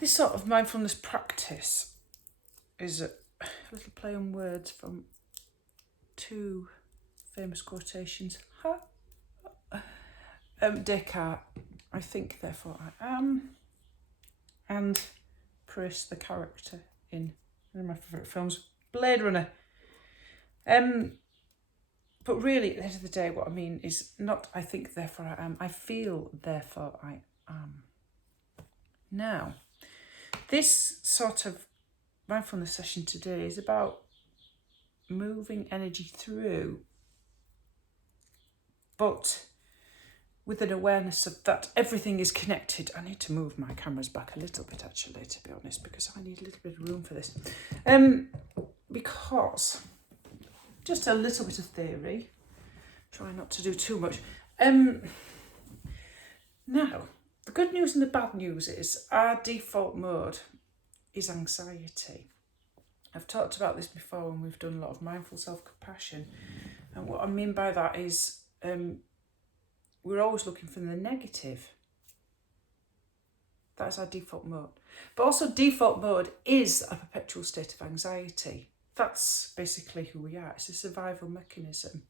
This sort of mindfulness practice is a little play on words from two famous quotations. Descartes, I think, therefore I am, and Proust, the character in one of my favourite films, Blade Runner. But really, at the end of the day, what I mean is not I think, therefore I am. I feel, therefore I am. Now, this sort of mindfulness session today is about moving energy through, but with an awareness of that everything is connected. I need to move my cameras back a little bit, actually, to be honest, because I need a little bit of room for this. Because, just a little bit of theory, try not to do too much. Now, the good news and the bad news is our default mode is anxiety. I've talked about this before when we've done a lot of mindful self-compassion. And what I mean by that is we're always looking for the negative. That's our default mode. But also default mode is a perpetual state of anxiety. That's basically who we are. It's a survival mechanism.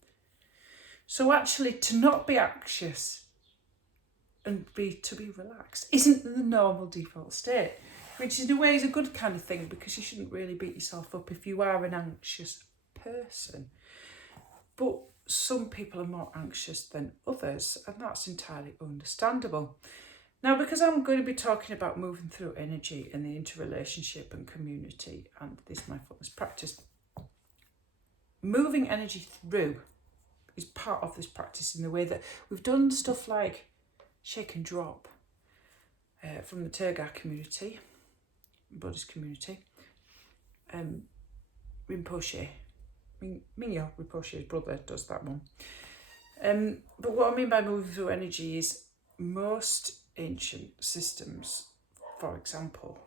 So actually to not be anxious and to be relaxed isn't the normal default state, which in a way is a good kind of thing, because you shouldn't really beat yourself up if you are an anxious person. But some people are more anxious than others, and that's entirely understandable. Now, because I'm going to be talking about moving through energy and the interrelationship and community and this mindfulness practice, moving energy through is part of this practice in the way that we've done stuff like shake and drop from the Tergar community, Buddhist community, Rinpoche, Mingyur Rinpoche's brother does that one. But what I mean by moving through energy is most ancient systems, for example,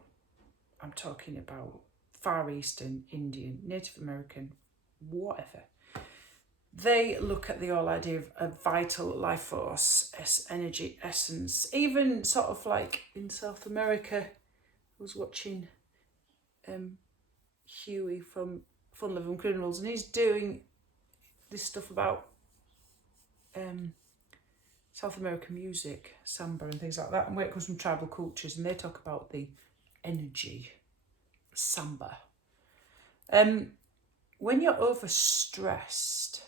I'm talking about Far Eastern, Indian, Native American, whatever. They look at the whole idea of a vital life force, energy, essence. Even sort of like in South America, I was watching Huey from Fun Loving Criminals, and he's doing this stuff about South American music, samba and things like that, and where it comes from tribal cultures, and they talk about the energy, samba. When you're overstressed,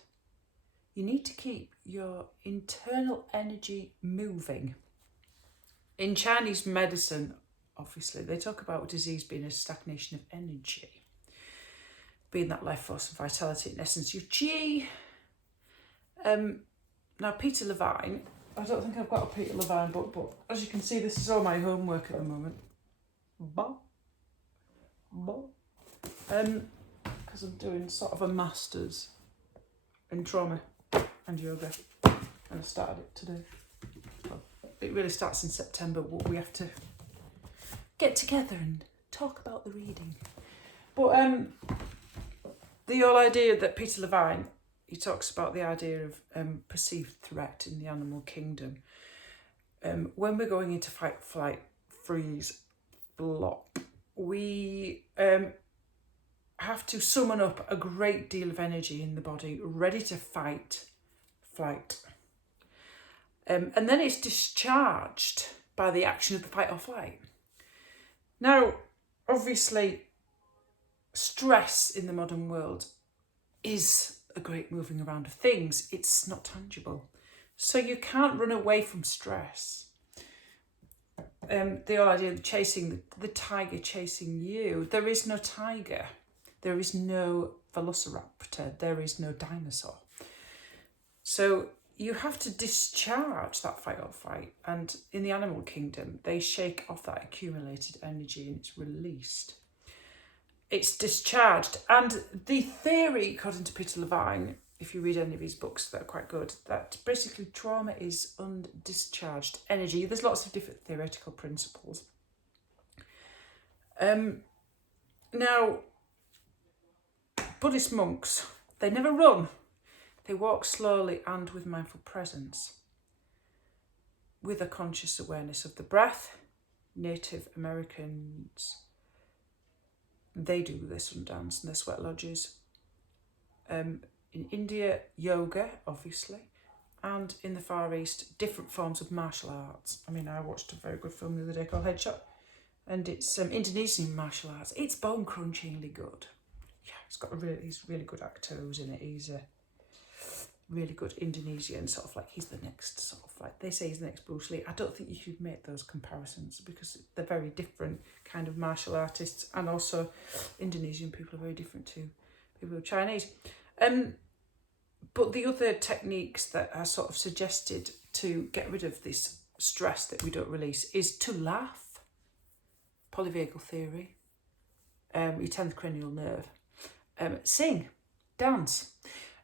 you need to keep your internal energy moving. In Chinese medicine, obviously, they talk about disease being a stagnation of energy, being that life force and vitality, in essence, your chi. Now, Peter Levine, I don't think I've got a Peter Levine book, but as you can see, this is all my homework at the moment. Because I'm doing sort of a master's in trauma and yoga, and I started it today. Well, it really starts in September. We have to get together and talk about the reading. But the whole idea that Peter Levine, he talks about the idea of perceived threat in the animal kingdom. When we're going into fight, flight, freeze, flop, we have to summon up a great deal of energy in the body, ready to fight, flight. And then it's discharged by the action of the fight or flight. Now, obviously, stress in the modern world is a great moving around of things. It's not tangible. So you can't run away from stress. The whole idea of chasing, the tiger chasing you. There is no tiger. There is no velociraptor. There is no dinosaur. So you have to discharge that fight or flight. And in the animal kingdom, they shake off that accumulated energy and it's released. It's discharged. And the theory, according to Peter Levine, if you read any of his books that are quite good, that basically trauma is undischarged energy. There's lots of different theoretical principles. Now, Buddhist monks, they never run. They walk slowly and with mindful presence, with a conscious awareness of the breath Native Americans, they do their sundance and their sweat lodges. In India, yoga, obviously. And in the Far East, different forms of martial arts. I mean, I watched a very good film the other day called Headshot, and it's Indonesian martial arts. It's bone-crunchingly good. Yeah, he's a really good actor who's in it. He's a really good Indonesian, sort of like, he's the next, sort of like, they say he's the next Bruce Lee. I don't think you should make those comparisons because they're very different kind of martial artists, and also Indonesian people are very different to people who are Chinese. But the other techniques that are sort of suggested to get rid of this stress that we don't release is to laugh, polyvagal theory, your 10th cranial nerve, sing, dance.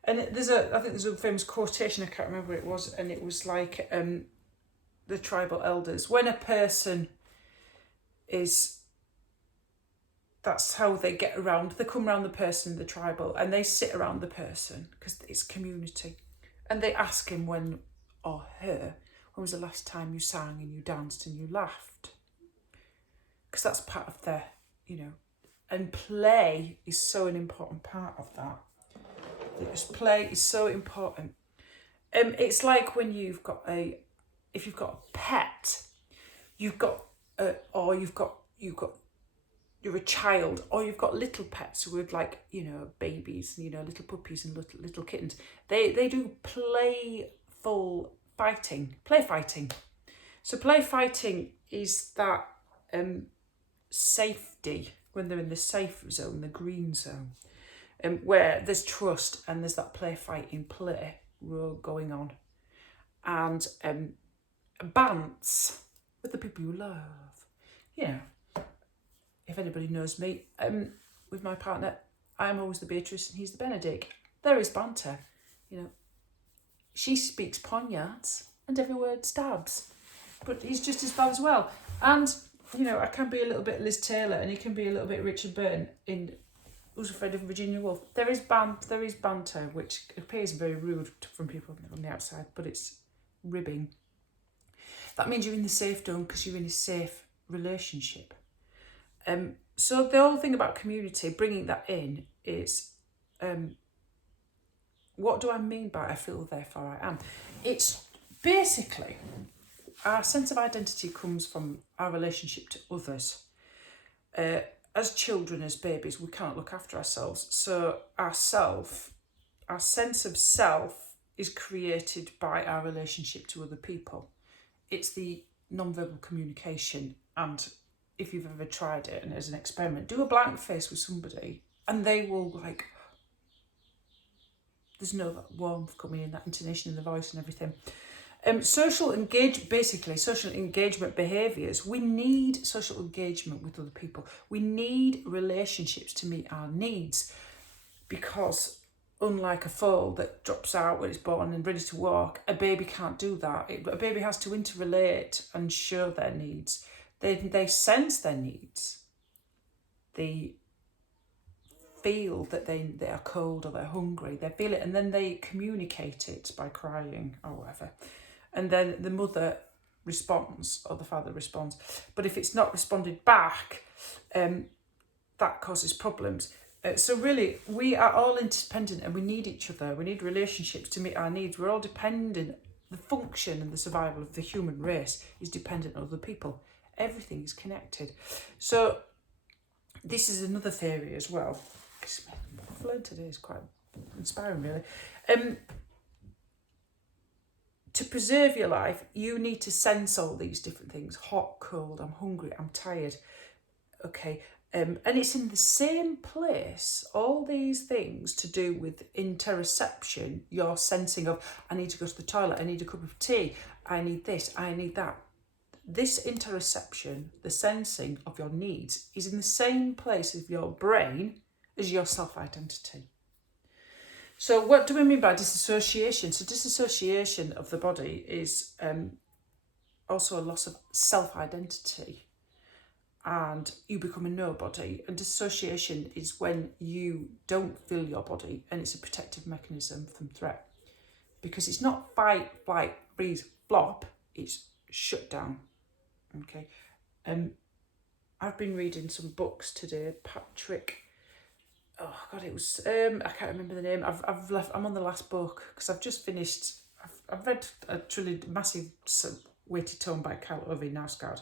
And I think there's a famous quotation, I can't remember what it was, and it was like the tribal elders, when a person that's how they get around. They come around the person, the tribal, and they sit around the person because it's community. And they ask him when was the last time you sang and you danced and you laughed? Because that's part of their, and play is so an important part of that. Because play is so important. It's like when if you've got a pet, you're a child, or you've got little pets with babies, little puppies and little kittens. They do play fighting. So play fighting is that safety, when they're in the safe zone, the green zone, where there's trust and there's that play role going on. And bants with the people you love. If anybody knows me, with my partner, I'm always the Beatrice and he's the Benedict. There is banter, She speaks poniards and every word stabs, but he's just as bad as well. And, I can be a little bit Liz Taylor and he can be a little bit Richard Burton in Who's Afraid of Virginia Woolf. There is banter, which appears very rude from people on the outside, but it's ribbing. That means you're in the safe zone because you're in a safe relationship. So the whole thing about community, bringing that in, is what do I mean by I feel therefore I am? It's basically our sense of identity comes from our relationship to others. As children, as babies, we can't look after ourselves. So our sense of self is created by our relationship to other people. It's the non-verbal communication. And if you've ever tried it and as an experiment, do a blank face with somebody and they will there's no that warmth coming in, that intonation in the voice and everything. Social engagement behaviours. We need social engagement with other people. We need relationships to meet our needs, because unlike a foal that drops out when it's born and ready to walk, a baby can't do that. A baby has to interrelate and show their needs. They sense their needs. They feel that they are cold or they're hungry. They feel it and then they communicate it by crying or whatever. And then the mother responds or the father responds. But if it's not responded back, that causes problems. So really, we are all interdependent and we need each other. We need relationships to meet our needs. We're all dependent. The function and the survival of the human race is dependent on other people. Everything is connected. So this is another theory as well. What I've learned today is quite inspiring, really. To preserve your life, you need to sense all these different things. Hot, cold, I'm hungry, I'm tired. Okay. And it's in the same place, all these things to do with interoception, your sensing of, I need to go to the toilet, I need a cup of tea, I need this, I need that. This interoception, the sensing of your needs, is in the same place of your brain as your self-identity. So what do we mean by disassociation? So disassociation of the body is also a loss of self-identity, and you become a nobody. And dissociation is when you don't feel your body, and it's a protective mechanism from threat, because it's not fight, flight, freeze, flop, it's shut down. Okay, I've been reading some books today. Patrick, oh God, it was, I can't remember the name. I'm on the last book because I've just finished, I've read a truly massive weighted tome by Carl Ove Nausgaard,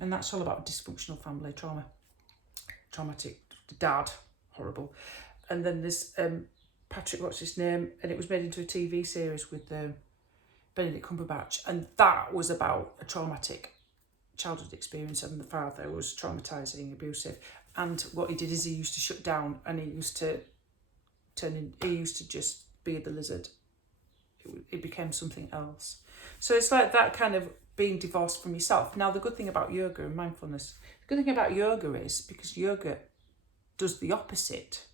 and that's all about dysfunctional family trauma, traumatic dad, horrible. And then there's Patrick, what's his name? And it was made into a TV series with Benedict Cumberbatch, and that was about a traumatic childhood experience, and the father was traumatizing, abusive, and what he did is he used to shut down, and he used to just be the lizard. It became something else. So it's like that kind of being divorced from yourself. Now, the good thing about yoga and mindfulness, the good thing about yoga is because yoga does the opposite.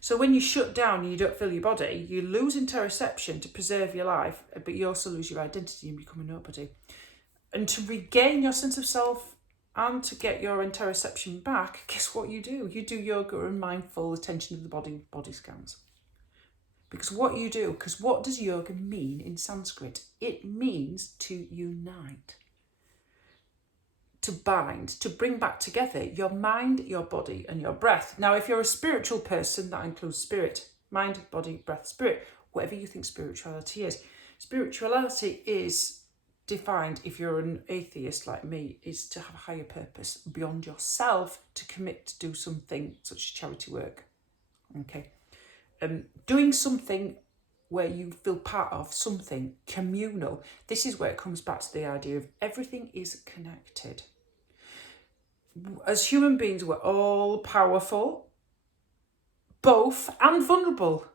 So when you shut down and you don't feel your body, you lose interoception to preserve your life, but you also lose your identity and become a nobody. And to regain your sense of self and to get your interoception back, guess what you do? You do yoga and mindful attention to the body scans. Because what does yoga mean in Sanskrit? It means to unite, to bind, to bring back together your mind, your body, and your breath. Now, if you're a spiritual person, that includes spirit, mind, body, breath, spirit, whatever you think spirituality is. Spirituality is defined, if you're an atheist like me, is to have a higher purpose beyond yourself, to commit to do something such as charity work. Okay. Doing something where you feel part of something communal. This is where it comes back to the idea of everything is connected. As human beings, we're all powerful, both, and vulnerable,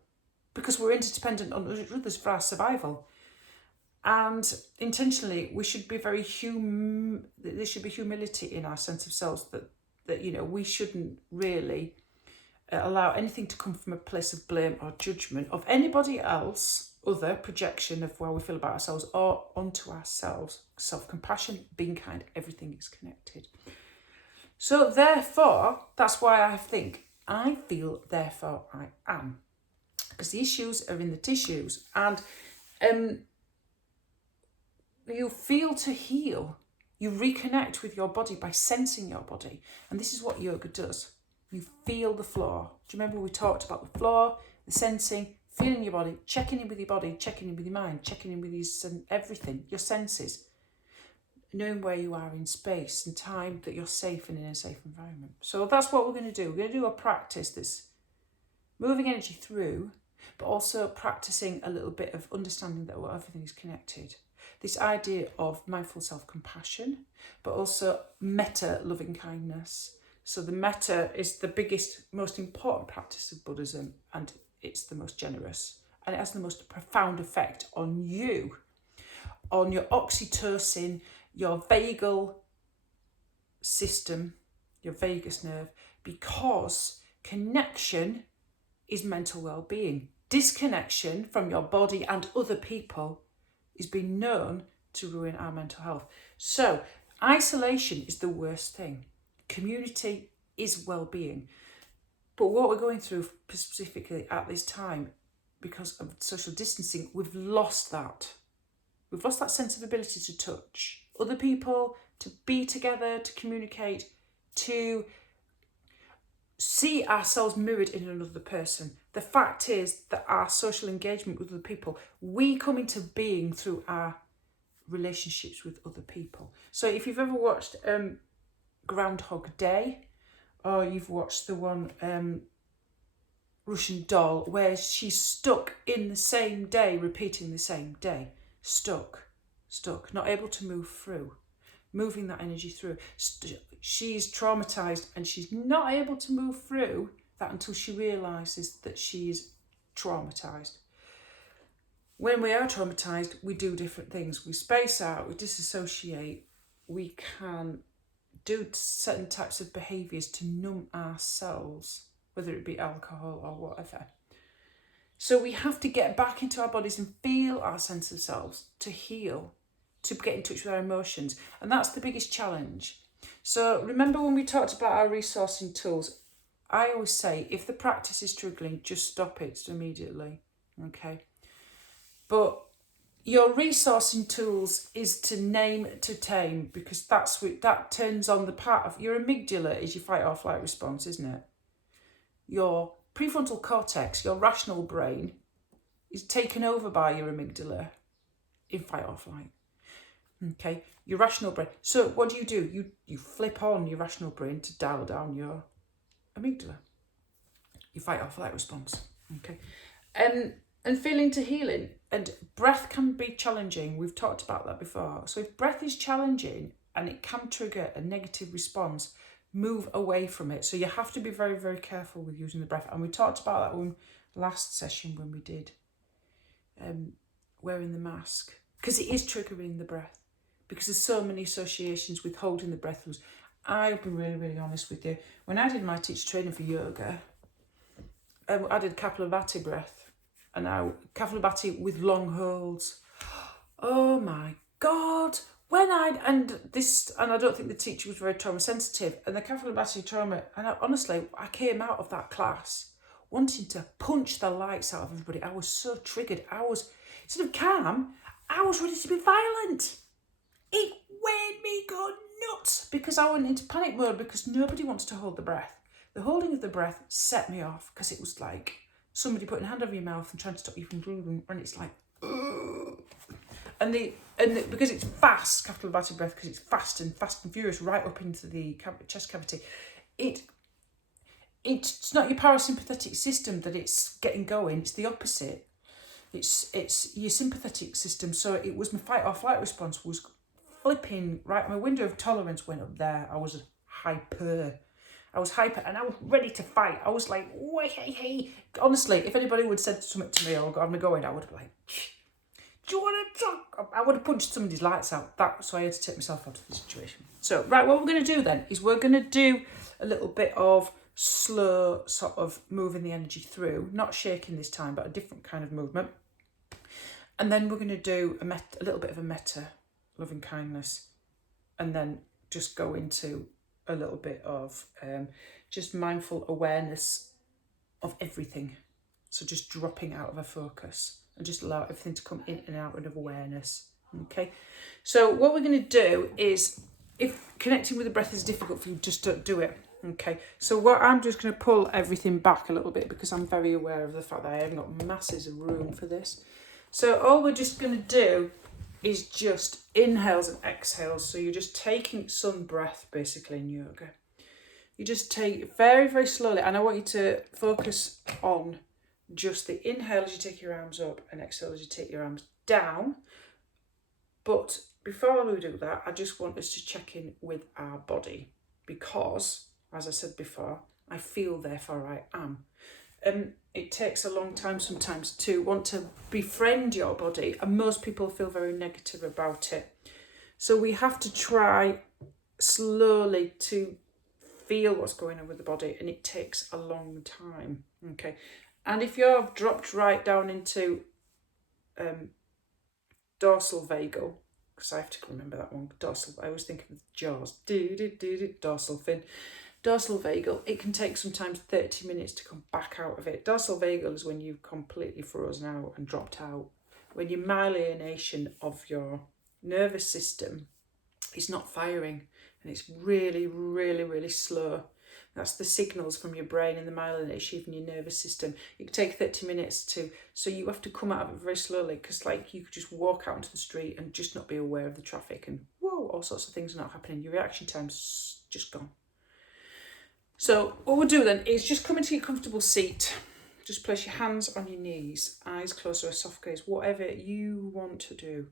because we're interdependent on others for our survival. And intentionally, we should be there should be humility in our sense of selves, that we shouldn't really allow anything to come from a place of blame or judgment of anybody else, other projection of how we feel about ourselves or onto ourselves. Self-compassion, being kind, everything is connected. So therefore, that's why I feel, therefore I am. Because the issues are in the tissues, and you feel to heal. You reconnect with your body by sensing your body. And this is what yoga does. You feel the floor. Do you remember we talked about the floor, the sensing, feeling your body, checking in with your body, checking in with your mind, checking in with everything, your senses, knowing where you are in space and time, that you're safe and in a safe environment. So that's what we're going to do. We're going to do a practice that's moving energy through, but also practicing a little bit of understanding that everything is connected. This idea of mindful self-compassion, but also metta loving kindness. So the metta is the biggest, most important practice of Buddhism, and it's the most generous, and it has the most profound effect on you, on your oxytocin, your vagal system, your vagus nerve, because connection is mental well-being. Disconnection from your body and other people is being known to ruin our mental health. So isolation is the worst thing. Community is well-being. But what we're going through specifically at this time, because of social distancing, we've lost that. We've lost that sense of ability to touch other people, to be together, to communicate, to see ourselves mirrored in another person. The fact is that our social engagement with other people, we come into being through our relationships with other people. So if you've ever watched Groundhog Day, or you've watched the one Russian Doll, where she's stuck in the same day, repeating the same day, stuck, not able to move through, moving that energy through. She's traumatized and she's not able to move through that until she realizes that she is traumatized. When we are traumatized, we do different things. We space out, we disassociate, we can do certain types of behaviours to numb ourselves, whether it be alcohol or whatever. So we have to get back into our bodies and feel our sense of selves to heal, to get in touch with our emotions. And that's the biggest challenge. So remember when we talked about our resourcing tools, I always say, if the practice is struggling, just stop it immediately, okay? But your resourcing tools is to name to tame, because that turns on the part of your amygdala is your fight or flight response, isn't it? Your prefrontal cortex, your rational brain, is taken over by your amygdala in fight or flight. Okay, your rational brain. So what do? You flip on your rational brain to dial down your amygdala, your fight or flight response. Okay, and feeling to healing, and breath can be challenging. We've talked about that before. So if breath is challenging and it can trigger a negative response, move away from it. So you have to be very, very careful with using the breath. And we talked about that one last session when we did wearing the mask, because it is triggering the breath, because there's so many associations with holding the breath loose. I'll be really, really honest with you. When I did my teacher training for yoga, I did Kapalabhati breath. And now Kapalabhati with long holds. Oh my God! And I don't think the teacher was very trauma sensitive. And the Kapalabhati trauma, and honestly, I came out of that class wanting to punch the lights out of everybody. I was so triggered. I was, instead of calm, I was ready to be violent. It made me go nuts because I went into panic mode because nobody wants to hold the breath. The holding of the breath set me off because it was like somebody putting a hand over your mouth and trying to stop you from breathing, and it's like, ugh. And because it's fast, Kapalabhati breath, because it's fast and furious right up into the chest cavity, it's not your parasympathetic system that it's getting going, it's the opposite. It's your sympathetic system. So it was my fight or flight response was flipping right. My window of tolerance went up there. I was hyper and I was ready to fight. I was like, wait, hey. Honestly, if anybody would have said something to me or got me going, I would have been like, do you want to talk? I would have punched somebody's lights out. So I had to take myself out of the situation. So, right, what we're going to do then is we're going to do a little bit of slow sort of moving the energy through, not shaking this time, but a different kind of movement. And then we're going to do a little bit of a metta, loving kindness, and then just go into a little bit of just mindful awareness of everything. So just dropping out of a focus and just allow everything to come in and out of awareness. Okay, so what we're going to do is, if connecting with the breath is difficult for you, just don't do it. Okay, so what I'm just going to pull everything back a little bit because I'm very aware of the fact that I haven't got masses of room for this. So all we're just going to do is just inhales and exhales. So you're just taking sun breath basically in yoga. You just take it very, very slowly, and I want you to focus on just the inhale as you take your arms up and exhale as you take your arms down. But before we do that, I just want us to check in with our body because, as I said before, I feel, therefore I am. It takes a long time sometimes to want to befriend your body, and most people feel very negative about it. So we have to try slowly to feel what's going on with the body, and it takes a long time. Okay, and if you're dropped right down into dorsal vagal, because I have to remember that one, dorsal, I always think of jaws, dorsal fin. Dorsal vagal, it can take sometimes 30 minutes to come back out of it. Dorsal vagal is when you've completely frozen out and dropped out. When your myelination of your nervous system is not firing and it's really, really, really slow. That's the signals from your brain and the myelination in your nervous system. It can take 30 minutes so you have to come out of it very slowly, because like you could just walk out into the street and just not be aware of the traffic and whoa, all sorts of things are not happening. Your reaction time's just gone. So what we'll do then is just come into your comfortable seat. Just place your hands on your knees, eyes closed or a soft gaze, whatever you want to do.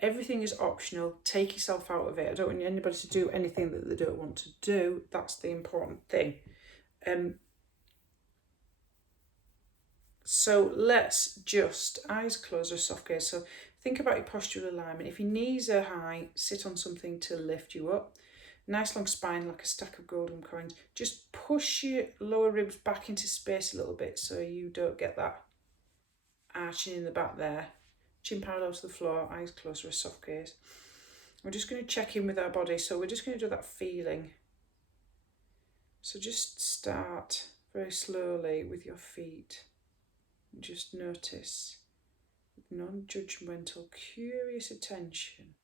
Everything is optional. Take yourself out of it. I don't want anybody to do anything that they don't want to do. That's the important thing. So let's just, eyes closed or soft gaze. So think about your postural alignment. If your knees are high, sit on something to lift you up. Nice long spine like a stack of golden coins. Just push your lower ribs back into space a little bit so you don't get that arching in the back there. Chin parallel to the floor, eyes closed or a soft gaze. We're just going to check in with our body. So we're just going to do that feeling. So just start very slowly with your feet. Just notice with non-judgmental, curious attention.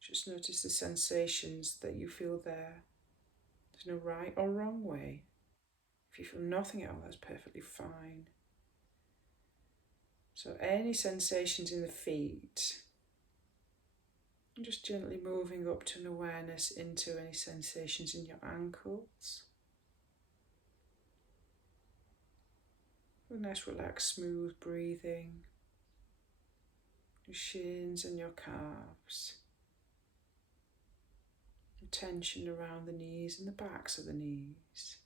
Just notice the sensations that you feel there. There's no right or wrong way. If you feel nothing at all, that's perfectly fine. So any sensations in the feet, and just gently moving up to an awareness into any sensations in your ankles. A nice relaxed, smooth breathing. Your shins and your calves. Tension around the knees and the backs of the knees.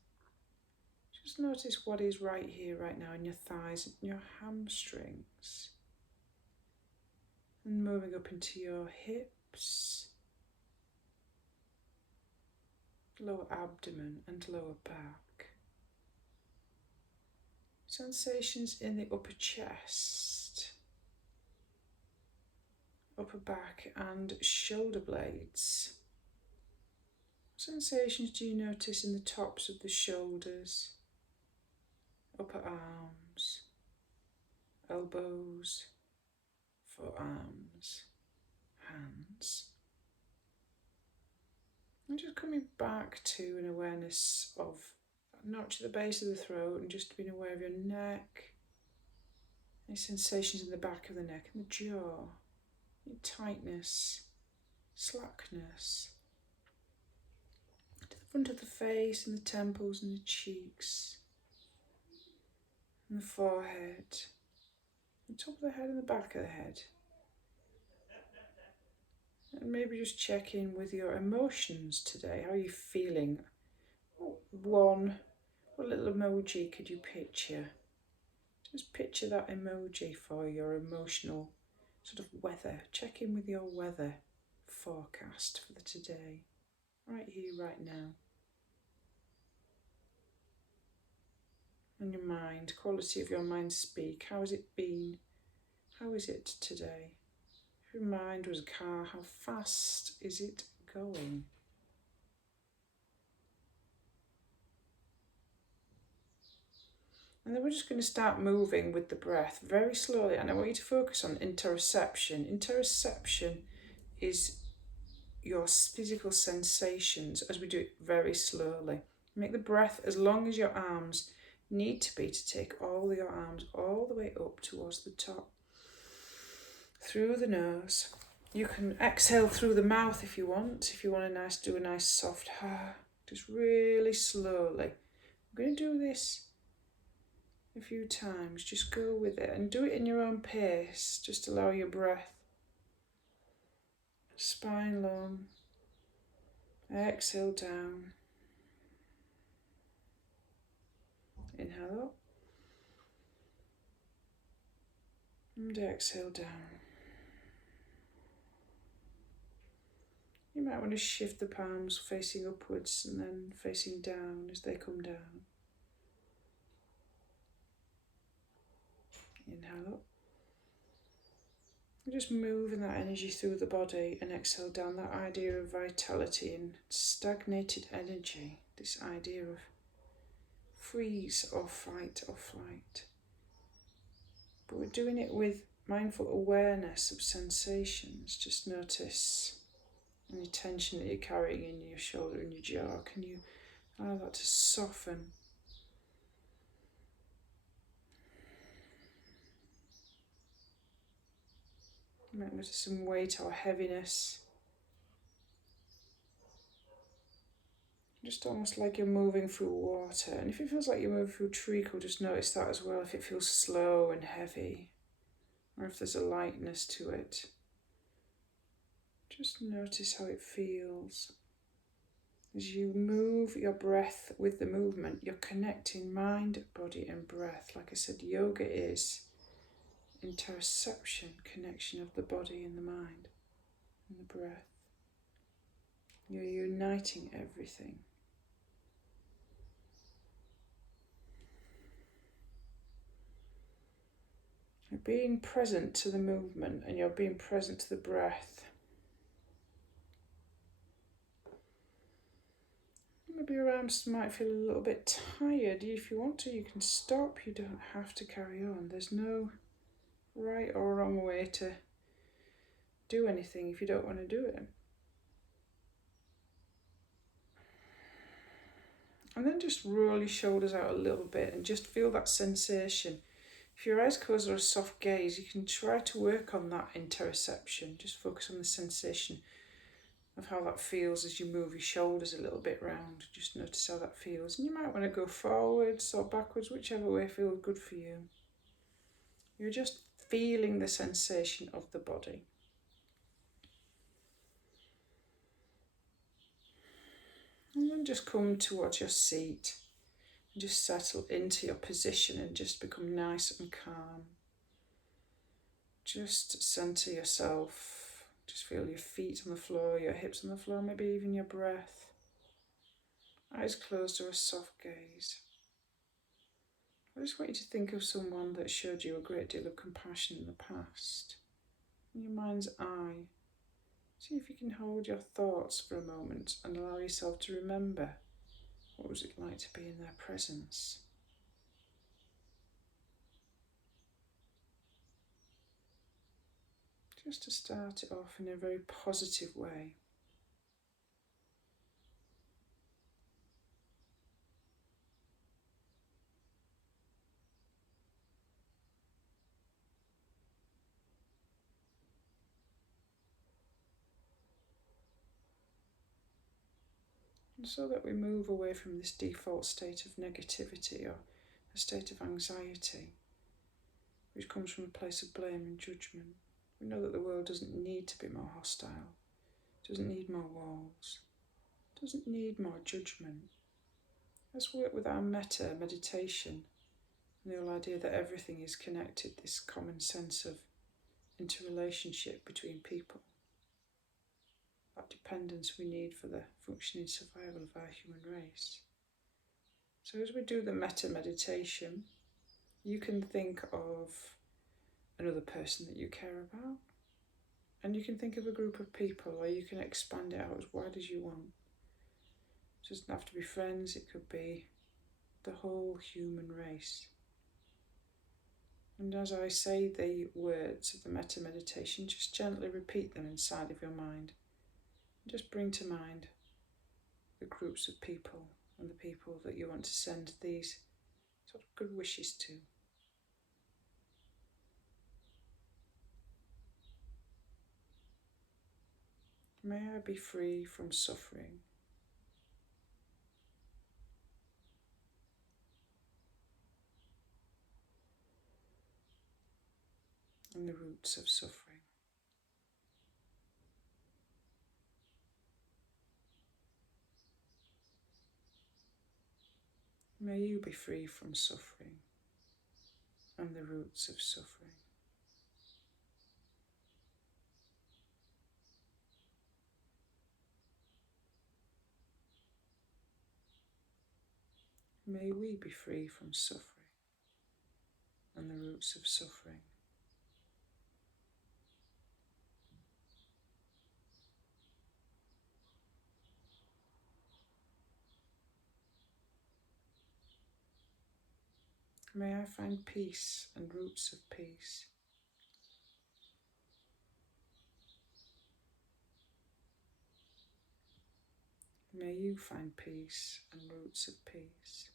Just notice what is right here, right now in your thighs and your hamstrings. And moving up into your hips, lower abdomen and lower back. Sensations in the upper chest, upper back and shoulder blades. Sensations do you notice in the tops of the shoulders, upper arms, elbows, forearms, hands? And just coming back to an awareness of that notch at the base of the throat and just being aware of your neck, any sensations in the back of the neck and the jaw, any tightness, slackness. To the front of the face and the temples and the cheeks and the forehead, the top of the head and the back of the head. And maybe just check in with your emotions today. How are you feeling? What little emoji could you picture? Just picture that emoji for your emotional sort of weather. Check in with your weather forecast for the today. Right here, right now. And your mind, quality of your mind speak. How has it been? How is it today? If your mind was a car, how fast is it going? And then we're just going to start moving with the breath very slowly. And I want you to focus on interoception. Interoception is your physical sensations as we do it very slowly. Make the breath as long as your arms need to be to take all your arms all the way up towards the top. Through the nose. You can exhale through the mouth if you want. If you want do a nice soft just really slowly. I'm going to do this a few times. Just go with it and do it in your own pace. Just allow your breath. Spine long. Exhale down. Inhale up. And exhale down. You might want to shift the palms facing upwards and then facing down as they come down. Inhale up. And just moving that energy through the body and exhale down. That idea of vitality and stagnated energy. This idea of freeze or fight or flight. But we're doing it with mindful awareness of sensations. Just notice any tension that you're carrying in your shoulder and your jaw. Can you allow that to soften? You might notice some weight or heaviness. Just almost like you're moving through water. And if it feels like you're moving through treacle, just notice that as well. If it feels slow and heavy, or if there's a lightness to it, just notice how it feels. As you move your breath with the movement, you're connecting mind, body and breath. Like I said, yoga is interoception, connection of the body and the mind and the breath. You're uniting everything. You're being present to the movement and you're being present to the breath. Maybe your arms might feel a little bit tired. If you want to, you can stop. You don't have to carry on. There's no right or wrong way to do anything if you don't want to do it. And then just roll your shoulders out a little bit and just feel that sensation. If your eyes closed or a soft gaze, you can try to work on that interoception. Just focus on the sensation of how that feels as you move your shoulders a little bit round. Just notice how that feels. And you might want to go forwards or backwards, whichever way feels good for you. You're just feeling the sensation of the body. And then just come towards your seat. And just settle into your position and just become nice and calm. Just center yourself. Just feel your feet on the floor, your hips on the floor, maybe even your breath. Eyes closed or a soft gaze. I just want you to think of someone that showed you a great deal of compassion in the past. In your mind's eye, see if you can hold your thoughts for a moment and allow yourself to remember what was it like to be in their presence. Just to start it off in a very positive way. And so that we move away from this default state of negativity or a state of anxiety, which comes from a place of blame and judgment. We know that the world doesn't need to be more hostile, doesn't need more walls, doesn't need more judgment. Let's work with our metta meditation and the whole idea that everything is connected, this common sense of interrelationship between people, that dependence we need for the functioning survival of our human race. So as we do the metta meditation, you can think of another person that you care about, and you can think of a group of people, or you can expand it out as wide as you want. It doesn't have to be friends, it could be the whole human race. And as I say the words of the metta meditation, just gently repeat them inside of your mind. Just bring to mind the groups of people and the people that you want to send these sort of good wishes to. May I be free from suffering. And the roots of suffering. May you be free from suffering and the roots of suffering. May we be free from suffering and the roots of suffering. May I find peace and roots of peace. May you find peace and roots of peace.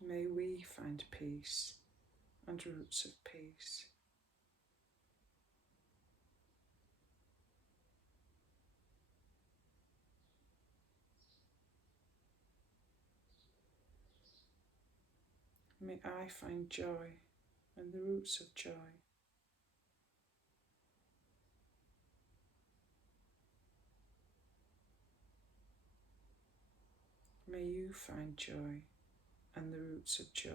May we find peace and roots of peace. May I find joy and the roots of joy. May you find joy and the roots of joy.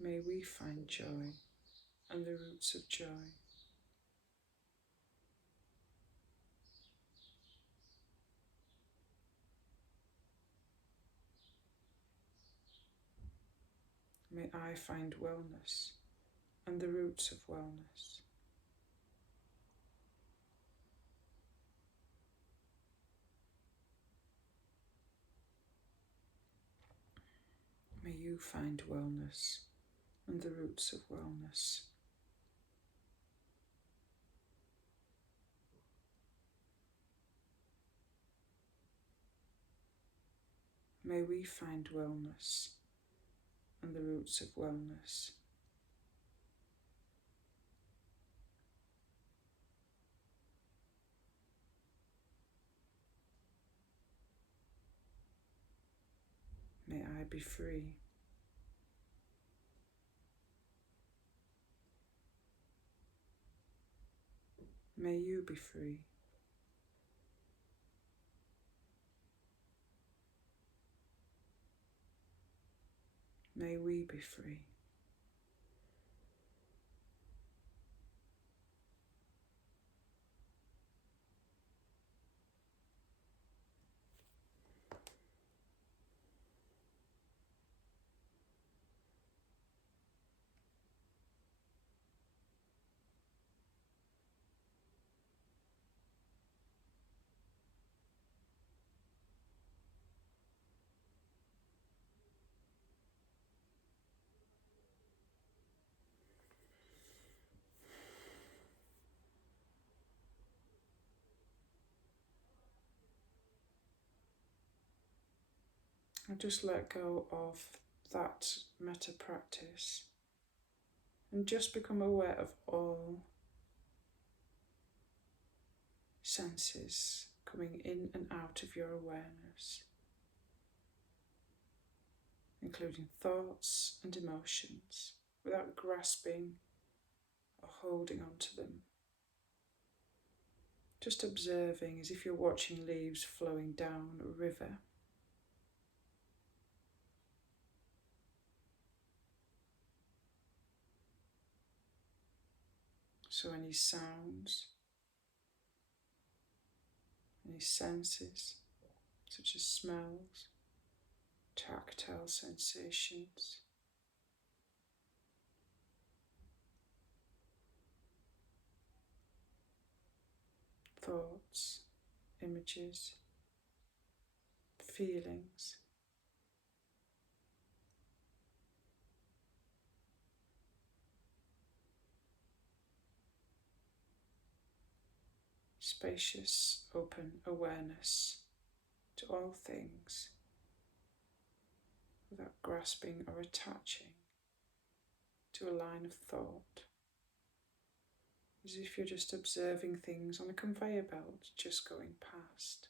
May we find joy and the roots of joy. May I find wellness and the roots of wellness. May you find wellness and the roots of wellness. May we find wellness and the roots of wellness. May I be free. May you be free. May we be free. And just let go of that metta practice and just become aware of all senses coming in and out of your awareness, including thoughts and emotions, without grasping or holding on to them. Just observing as if you're watching leaves flowing down a river. So any sounds, any senses, such as smells, tactile sensations, thoughts, images, feelings. Spacious, open awareness to all things without grasping or attaching to a line of thought, as if you're just observing things on a conveyor belt just going past.